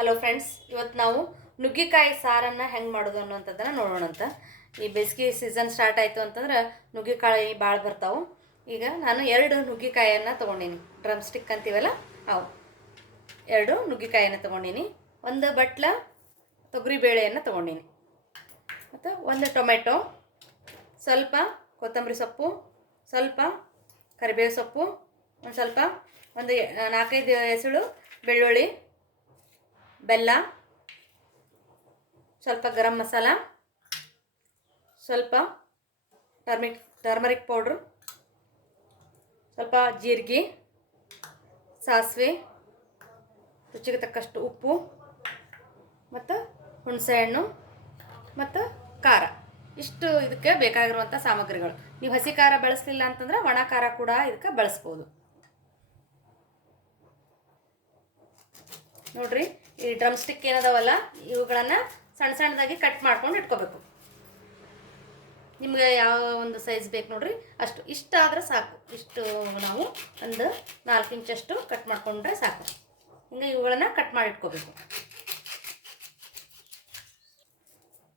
Hello friends, ಇವತ್ತು ನಾವು ನುಗ್ಗಿಕಾಯಿ ಸಾರನ್ನು ಹೆಂಗೆ ಮಾಡೋದು ಅನ್ನೋಂಥದ್ದನ್ನು ನೋಡೋಣ ಅಂತ. ಈ ಬೇಸಿಗೆ ಸೀಸನ್ ಸ್ಟಾರ್ಟ್ ಆಯಿತು ಅಂತಂದ್ರೆ ನುಗ್ಗಿಕಾಯಿ ಭಾಳ ಬರ್ತಾವೆ. ಈಗ ನಾನು 2 ನುಗ್ಗಿಕಾಯಿಯನ್ನು ತೊಗೊಂಡೀನಿ. ಡ್ರಮ್ ಸ್ಟಿಕ್ ಅಂತೀವಲ್ಲ ಅವು 2 ನುಗ್ಗಿಕಾಯಿಯನ್ನು ತೊಗೊಂಡೀನಿ. 1 ಬಟ್ಲ ತೊಗರಿ ಬೇಳೆಯನ್ನು ತೊಗೊಂಡೀನಿ. ಮತ್ತು 1 ಟೊಮೆಟೊ, ಸ್ವಲ್ಪ ಕೊತ್ತಂಬರಿ ಸೊಪ್ಪು, ಸ್ವಲ್ಪ ಕರಿಬೇವು ಸೊಪ್ಪು, ಒಂದು 4-5 ಎಸಳು ಬೆಳ್ಳುಳ್ಳಿ, ಬೆಲ್ಲ, ಸ್ವಲ್ಪ ಗರಂ ಮಸಾಲ, ಸ್ವಲ್ಪ ಟರ್ಮರಿಕ್ ಪೌಡ್ರು, ಸ್ವಲ್ಪ ಜೀರಿಗೆ, ಸಾಸಿವೆ, ರುಚಿಗೆ ತಕ್ಕಷ್ಟು ಉಪ್ಪು, ಮತ್ತು ಹುಣಸೆಹಣ್ಣು ಮತ್ತು ಖಾರ. ಇಷ್ಟು ಇದಕ್ಕೆ ಬೇಕಾಗಿರುವಂಥ ಸಾಮಗ್ರಿಗಳು. ನೀವು ಹಸಿ ಖಾರ ಬಳಸಲಿಲ್ಲ ಅಂತಂದ್ರೆ ಒಣ ಖಾರ ಕೂಡ ಇದಕ್ಕೆ ಬಳಸ್ಬೋದು. ನೋಡ್ರಿ, ಈ ಡ್ರಮ್ ಸ್ಟಿಕ್ ಏನದಾವಲ್ಲ ಇವುಗಳನ್ನು ಸಣ್ಣ ಸಣ್ಣದಾಗಿ ಕಟ್ ಮಾಡ್ಕೊಂಡು ಇಟ್ಕೋಬೇಕು. ನಿಮಗೆ ಯಾವ ಒಂದು ಸೈಜ್ ಬೇಕು ನೋಡ್ರಿ ಅಷ್ಟು. ಇಷ್ಟಾದರೆ ಸಾಕು. ಇಷ್ಟು ನಾವು ಒಂದು 4 ಇಂಚಷ್ಟು ಕಟ್ ಮಾಡಿಕೊಂಡ್ರೆ ಸಾಕು. ಹಿಂಗೆ ಇವುಗಳನ್ನು ಕಟ್ ಮಾಡಿ ಇಟ್ಕೋಬೇಕು.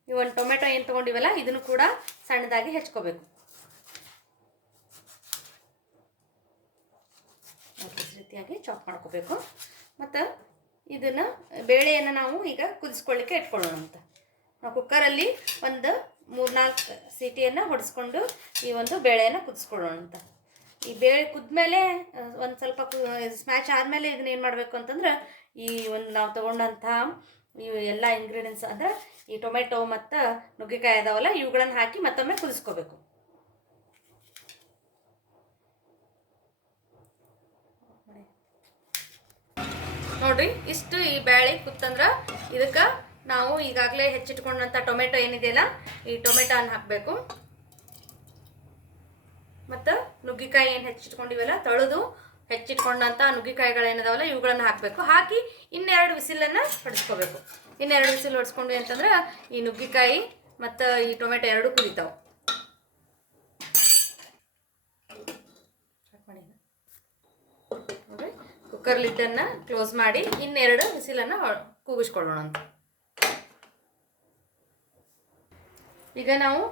ಈ 1 ಟೊಮೆಟೊ ಏನು ತೊಗೊಂಡಿವಲ್ಲ ಇದನ್ನು ಕೂಡ ಸಣ್ಣದಾಗಿ ಹೆಚ್ಕೋಬೇಕು. ಈ ರೀತಿಯಾಗಿ ಚಾಪ್ ಮಾಡ್ಕೋಬೇಕು. ಮತ್ತು ಇದನ್ನು ಬೇಳೆಯನ್ನು ನಾವು ಈಗ ಕುದಿಸ್ಕೊಳ್ಳಿಕ್ಕೆ ಇಟ್ಕೊಳ್ಳೋಣ ಅಂತ. ನಾವು ಕುಕ್ಕರಲ್ಲಿ ಒಂದು 3-4 ಸೀಟಿಯನ್ನು ಹೊಡೆಸ್ಕೊಂಡು ಈ ಒಂದು ಬೇಳೆಯನ್ನು ಕುದಿಸ್ಕೊಳ್ಳೋಣ ಅಂತ. ಈ ಬೇಳೆ ಕುದ್ಮೇಲೆ ಒಂದು ಸ್ವಲ್ಪ ಸ್ಮ್ಯಾಚ್ ಆದಮೇಲೆ ಇದನ್ನ ಏನು ಮಾಡಬೇಕು ಅಂತಂದ್ರೆ ಈ ಒಂದು ನಾವು ತೊಗೊಂಡಂಥ ಈ ಎಲ್ಲ ಇಂಗ್ರೀಡಿಯೆಂಟ್ಸ್ ಅಂದರೆ ಈ ಟೊಮೆಟೊ ಮತ್ತು ನುಗ್ಗೆಕಾಯಿ ಅದಾವಲ್ಲ ಇವುಗಳನ್ನು ಹಾಕಿ ಮತ್ತೊಮ್ಮೆ ಕುದಿಸ್ಕೋಬೇಕು. ನೋಡ್ರಿ, ಇಷ್ಟು ಈ ಬೇಳೆ ಕುತ್ತಂದ್ರೆ ಇದಕ್ಕೆ ನಾವು ಈಗಾಗಲೇ ಹೆಚ್ಚಿಟ್ಕೊಂಡಂಥ ಟೊಮೆಟೊ ಏನಿದೆಯಲ್ಲ ಈ ಟೊಮೆಟೊನ ಹಾಕಬೇಕು. ಮತ್ತು ನುಗ್ಗಿಕಾಯಿ ಏನು ಹೆಚ್ಚಿಟ್ಕೊಂಡಿವಲ್ಲ ತೊಳೆದು ಹೆಚ್ಚಿಟ್ಕೊಂಡಂಥ ನುಗ್ಗಿಕಾಯಿಗಳೇನದಾವಲ್ಲ ಇವುಗಳನ್ನು ಹಾಕಬೇಕು. ಹಾಕಿ 2 ವಿಸಿಲನ್ನು ಹೊಡಿಸ್ಕೋಬೇಕು. 2 ವಿಸಿಲ್ ಹೊಡಿಸ್ಕೊಂಡ್ವಿ ಅಂತಂದ್ರೆ ಈ ನುಗ್ಗಿಕಾಯಿ ಮತ್ತು ಈ ಟೊಮೆಟೊ 2 ಕುದಿತಾವೆ. ನೋಡ್ರಿ, ಕುಕ್ಕರ್ ಲಿಡ್ಡನ್ನು ಕ್ಲೋಸ್ ಮಾಡಿ 2 ವಿಸಿಲನ್ನು ಕೂಗಿಸ್ಕೊಳ್ಳೋಣ ಅಂತ. ಈಗ ನಾವು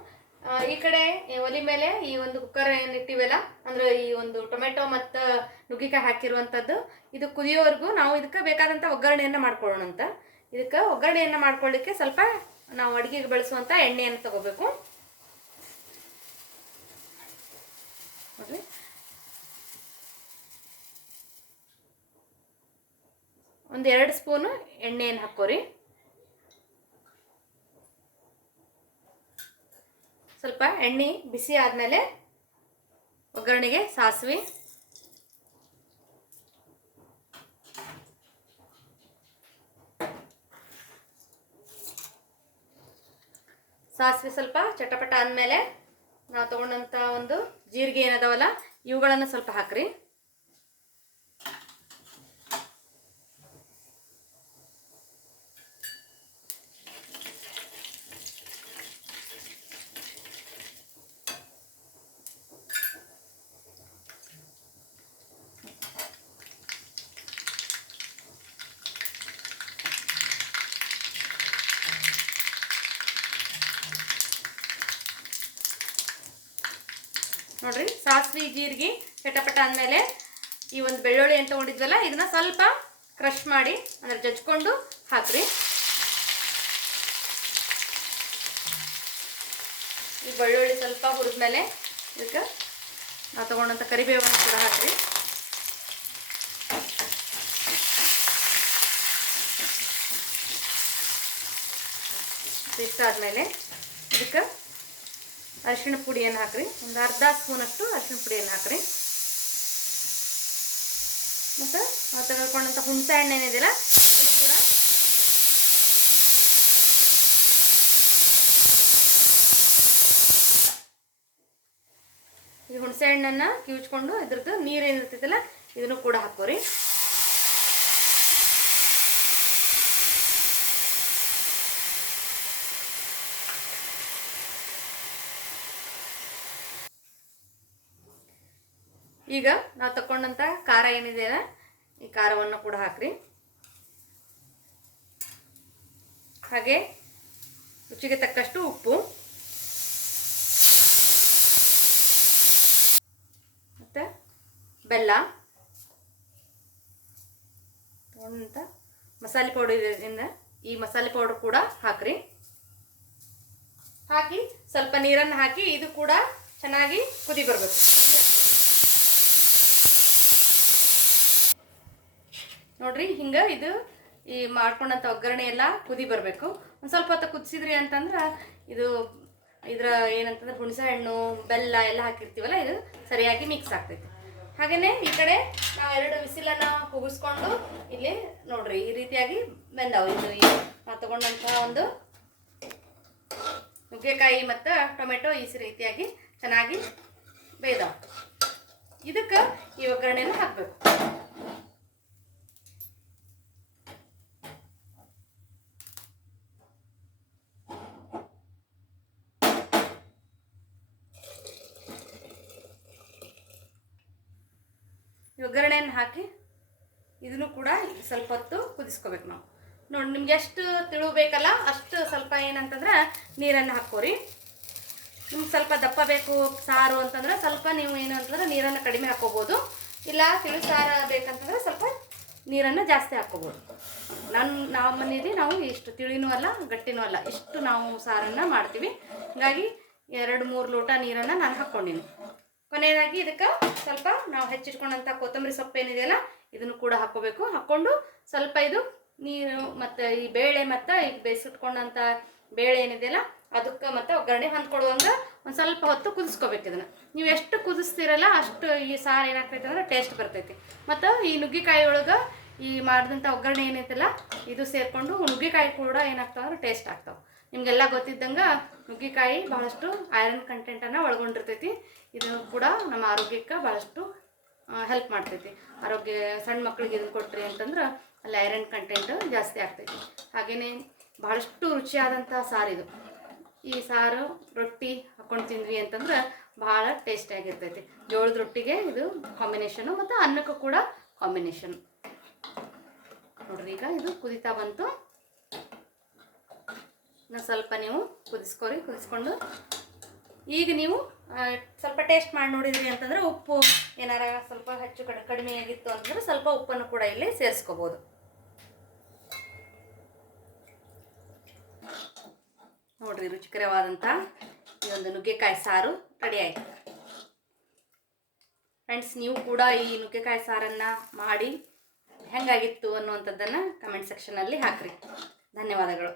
ಈ ಕಡೆ ಒಲಿ ಮೇಲೆ ಈ ಒಂದು ಕುಕ್ಕರ್ ಏನಿಟ್ಟಿವಲ್ಲ ಅಂದ್ರೆ ಈ ಒಂದು ಟೊಮೆಟೊ ಮತ್ತು ನುಗ್ಗಿಕಾಯಿ ಹಾಕಿರುವಂಥದ್ದು ಇದು ಕುದಿಯೋವರೆಗೂ ನಾವು ಇದಕ್ಕೆ ಬೇಕಾದಂಥ ಒಗ್ಗರಣೆಯನ್ನು ಮಾಡ್ಕೊಳ್ಳೋಣ ಅಂತ. ಇದಕ್ಕೆ ಒಗ್ಗರಣೆಯನ್ನು ಮಾಡ್ಕೊಳ್ಳಿಕ್ಕೆ ಸ್ವಲ್ಪ ನಾವು ಅಡುಗೆಗೆ ಬಳಸುವಂಥ ಎಣ್ಣೆಯನ್ನು ತಗೋಬೇಕು. ನೋಡ್ರಿ, ಒಂದು 2 ಸ್ಪೂನು ಎಣ್ಣೆಯನ್ನು ಹಾಕೋರಿ. ಸ್ವಲ್ಪ ಎಣ್ಣೆ ಬಿಸಿ ಆದಮೇಲೆ ಒಗ್ಗರಣೆಗೆ ಸಾಸಿವೆ, ಸ್ವಲ್ಪ ಚಟಪಟ ಆದಮೇಲೆ ನಾವು ತೊಗೊಂಡಂಥ ಒಂದು ಜೀರಿಗೆ ಏನದಾವಲ್ಲ ಇವುಗಳನ್ನು ಸ್ವಲ್ಪ ಹಾಕ್ರಿ. ನೋಡ್ರಿ, ಸಾಸಿವೆ ಜೀರಿಗೆ ಚಟಪಟ ಅಂದಮೇಲೆ ಈ ಒಂದು ಬೆಳ್ಳುಳ್ಳಿ ಏನು ತೊಗೊಂಡಿದ್ವಲ್ಲ ಇದನ್ನ ಸ್ವಲ್ಪ ಕ್ರಷ್ ಮಾಡಿ ಅಂದರೆ ಜಜ್ಕೊಂಡು ಹಾಕ್ರಿ. ಈ ಬೆಳ್ಳುಳ್ಳಿ ಸ್ವಲ್ಪ ಹುರಿದ್ಮೇಲೆ ಇದಕ್ಕೆ ನಾವು ತೊಗೊಂಡಂಥ ಕರಿಬೇವನ್ನು ಕೂಡ ಹಾಕ್ರಿ. ಇಷ್ಟ ಆದಮೇಲೆ ಇದಕ್ಕೆ ಅರಿಶಿಣ ಪುಡಿಯನ್ನು ಹಾಕ್ರಿ. ಒಂದು ಅರ್ಧ ಸ್ಪೂನಷ್ಟು ಅರಿಶಿಣ ಪುಡಿಯನ್ನು ಹಾಕ್ರಿ. ಮತ್ತು ನಾವು ತೆಗೆದುಕೊಂಡಂಥ ಹುಣಸೆ ಹಣ್ಣು ಏನಿದೆಯಲ್ಲ ಇದನ್ನು ಕೂಡ ಈ ಹುಣಸೆ ಹಣ್ಣನ್ನು ಕಿವುಚ್ಕೊಂಡು ಇದ್ರದ್ದು ನೀರು ಏನಿರ್ತೈತಲ್ಲ ಇದನ್ನು ಕೂಡ ಹಾಕೋರಿ. ಈಗ ನಾವು ತಗೊಂಡಂಥ ಖಾರ ಏನಿದೆಯಲ್ಲ ಈ ಖಾರವನ್ನು ಕೂಡ ಹಾಕ್ರಿ. ಹಾಗೆ ರುಚಿಗೆ ತಕ್ಕಷ್ಟು ಉಪ್ಪು ಮತ್ತು ಬೆಲ್ಲ ತೊಗೊಂಡಂಥ ಮಸಾಲೆ ಪೌಡರಿಂದ ಈ ಮಸಾಲೆ ಪೌಡರ್ ಕೂಡ ಹಾಕ್ರಿ. ಹಾಕಿ ಸ್ವಲ್ಪ ನೀರನ್ನು ಹಾಕಿ ಇದು ಕೂಡ ಚೆನ್ನಾಗಿ ಕುದಿ ಬರಬೇಕು. ನೋಡ್ರಿ ಹಿಂಗೆ ಇದು ಈ ಮಾಡ್ಕೊಂಡಂಥ ಒಗ್ಗರಣೆ ಎಲ್ಲ ಕುದಿ ಬರಬೇಕು. ಒಂದು ಸ್ವಲ್ಪ ಹೊತ್ತು ಕುದಿಸಿದ್ರಿ ಅಂತಂದ್ರೆ ಇದರ ಏನಂತಂದ್ರೆ ಹುಣಸೆ ಹಣ್ಣು ಬೆಲ್ಲ ಎಲ್ಲ ಹಾಕಿರ್ತೀವಲ್ಲ ಇದು ಸರಿಯಾಗಿ ಮಿಕ್ಸ್ ಆಗ್ತೈತಿ. ಹಾಗೆಯೇ ಈ ಕಡೆ ನಾವು 2 ವಿಸಿಲನ್ನು ಕೂಗಿಸ್ಕೊಂಡು ಇಲ್ಲಿ ನೋಡ್ರಿ ಈ ರೀತಿಯಾಗಿ ಬೆಂದವು. ಇದು ನಾವು ತಗೊಂಡಂಥ ಒಂದು ನುಗ್ಗೆಕಾಯಿ ಮತ್ತು ಟೊಮೆಟೊ ಈ ರೀತಿಯಾಗಿ ಚೆನ್ನಾಗಿ ಬೇಯ್ದವು. ಇದಕ್ಕೆ ಈ ಒಗ್ಗರಣೆನ ಹಾಕಬೇಕು. ಒಗ್ಗರಣೆಯನ್ನು ಹಾಕಿ ಇದನ್ನು ಕೂಡ ಸ್ವಲ್ಪ ಹೊತ್ತು ಕುದಿಸ್ಕೋಬೇಕು ನಾವು. ನೋಡಿ ನಿಮ್ಗೆ ಎಷ್ಟು ತಿಳುಬೇಕಲ್ಲ ಅಷ್ಟು ಸ್ವಲ್ಪ ಏನಂತಂದ್ರೆ ನೀರನ್ನು ಹಾಕೋರಿ. ನಿಮ್ಗೆ ಸ್ವಲ್ಪ ದಪ್ಪ ಬೇಕು ಸಾರು ಅಂತಂದ್ರೆ ಸ್ವಲ್ಪ ನೀವು ಏನು ಅಂತಂದ್ರೆ ನೀರನ್ನು ಕಡಿಮೆ ಹಾಕೋಬೋದು. ಇಲ್ಲ ತಿಳು ಸಾರು ಬೇಕಂತಂದ್ರೆ ಸ್ವಲ್ಪ ನೀರನ್ನು ಜಾಸ್ತಿ ಹಾಕೋಬೋದು. ನಾವು ಮನೆಯಲ್ಲಿ ನಾವು ಇಷ್ಟು ತಿಳಿನೂ ಅಲ್ಲ ಗಟ್ಟಿನೂ ಅಲ್ಲ ಇಷ್ಟು ನಾವು ಸಾರನ್ನು ಮಾಡ್ತೀವಿ. ಹೀಗಾಗಿ 2-3 ಲೋಟ ನೀರನ್ನು ನಾನು ಹಾಕ್ಕೊಂಡಿನಿ. ಕೊನೆಯದಾಗಿ ಇದಕ್ಕೆ ಸ್ವಲ್ಪ ನಾವು ಹೆಚ್ಚಿಟ್ಕೊಂಡಂಥ ಕೊತ್ತಂಬರಿ ಸೊಪ್ಪು ಏನಿದೆಯಲ್ಲ ಇದನ್ನು ಕೂಡ ಹಾಕ್ಕೋಬೇಕು. ಹಾಕ್ಕೊಂಡು ಸ್ವಲ್ಪ ಇದು ನೀರು ಮತ್ತು ಈ ಬೇಳೆ ಮತ್ತು ಈಗ ಬೇಯಿಸಿಟ್ಕೊಂಡಂಥ ಬೇಳೆ ಏನಿದೆಯಲ್ಲ ಅದಕ್ಕೆ ಮತ್ತು ಒಗ್ಗರಣೆ ಹೊಂದ್ಕೊಡುವಂಗೆ ಒಂದು ಸ್ವಲ್ಪ ಹೊತ್ತು ಕುದಿಸ್ಕೋಬೇಕು. ಇದನ್ನು ನೀವು ಎಷ್ಟು ಕುದಿಸ್ತೀರಲ್ಲ ಅಷ್ಟು ಈ ಸಾರು ಏನಾಗ್ತೈತೆ ಅಂದ್ರೆ ಟೇಸ್ಟ್ ಬರ್ತೈತಿ. ಮತ್ತು ಈ ನುಗ್ಗೆಕಾಯಿ ಒಳಗೆ ಈ ಮಾಡಿದಂಥ ಒಗ್ಗರಣೆ ಏನೈತಲ್ಲ ಇದು ಸೇರಿಕೊಂಡು ನುಗ್ಗೆಕಾಯಿ ಕೂಡ ಏನಾಗ್ತಾವೆ ಅಂದ್ರೆ ಟೇಸ್ಟ್ ಆಗ್ತಾವೆ. ನಿಮಗೆಲ್ಲ ಗೊತ್ತಿದ್ದಂಗೆ ನುಗ್ಗೆಕಾಯಿ ಭಾಳಷ್ಟು ಐರನ್ ಕಂಟೆಂಟನ್ನು ಒಳಗೊಂಡಿರ್ತೈತಿ. ಇದು ಕೂಡ ನಮ್ಮ ಆರೋಗ್ಯಕ್ಕೆ ಭಾಳಷ್ಟು ಹೆಲ್ಪ್ ಮಾಡ್ತೈತಿ. ಆರೋಗ್ಯ ಸಣ್ಣ ಮಕ್ಕಳಿಗೆ ಇದನ್ನು ಕೊಟ್ರಿ ಅಂತಂದ್ರೆ ಅಲ್ಲಿ ಐರನ್ ಕಂಟೆಂಟ್ ಜಾಸ್ತಿ ಆಗ್ತೈತಿ. ಹಾಗೆಯೇ ಭಾಳಷ್ಟು ರುಚಿಯಾದಂಥ ಸಾರಿದು. ಈ ಸಾರು ರೊಟ್ಟಿ ಹಾಕ್ಕೊಂಡು ತಿಂದ್ವಿ ಅಂತಂದ್ರೆ ಭಾಳ ಟೇಸ್ಟಿಯಾಗಿರ್ತೈತಿ. ಜೋಳದ ರೊಟ್ಟಿಗೆ ಇದು ಕಾಂಬಿನೇಷನು ಮತ್ತು ಅನ್ನಕ್ಕೂ ಕೂಡ ಕಾಂಬಿನೇಷನ್. ನೋಡ್ರಿ ಈಗ ಇದು ಕುದಿತಾ ಬಂತು. ಸ್ವಲ್ಪ ನೀವು ಕುದಿಸ್ಕೊಂಡು ಈಗ ನೀವು ಸ್ವಲ್ಪ ಟೇಸ್ಟ್ ಮಾಡಿ ನೋಡಿದ್ರಿ ಅಂತಂದ್ರೆ ಉಪ್ಪು ಏನಾರ ಸ್ವಲ್ಪ ಹೆಚ್ಚು ಕಡಿಮೆ ಆಗಿತ್ತು ಅಂತಂದ್ರೆ ಸ್ವಲ್ಪ ಉಪ್ಪನ್ನು ಕೂಡ ಇಲ್ಲಿ ಸೇರಿಸ್ಕೋಬೋದು. ನೋಡ್ರಿ ರುಚಿಕರವಾದಂಥ ಈ ಒಂದು ನುಗ್ಗೆಕಾಯಿ ಸಾರು ರೆಡಿ ಆಯಿತು. ಫ್ರೆಂಡ್ಸ್ ನೀವು ಕೂಡ ಈ ನುಗ್ಗೆಕಾಯಿ ಸಾರನ್ನು ಮಾಡಿ ಹೆಂಗಾಗಿತ್ತು ಅನ್ನುವಂಥದ್ದನ್ನು ಕಮೆಂಟ್ ಸೆಕ್ಷನಲ್ಲಿ ಹಾಕ್ರಿ. ಧನ್ಯವಾದಗಳು.